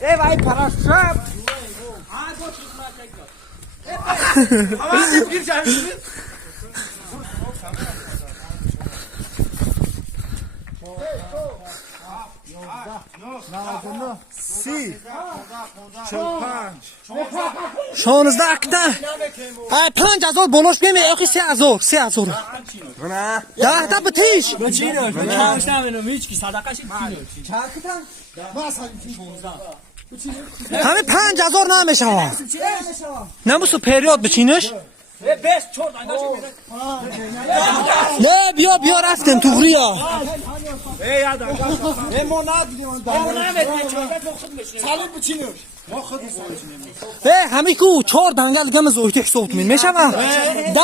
ای وای پراشب سی 16 اکتا ای 5000 بولوش بیم اخی 3000 نه ده تا بتیش بچینش کارش نمیدونم هیچ کی صدقه‌اش چینش همه 5000 نمیشه نموسو پریود بچینش بس چورد انگاش نه بیا رفتم تو غریا ای یاد ما ندیدیم سالم بچینش همه کو 4 دنگل گم زویته حساب میشه 10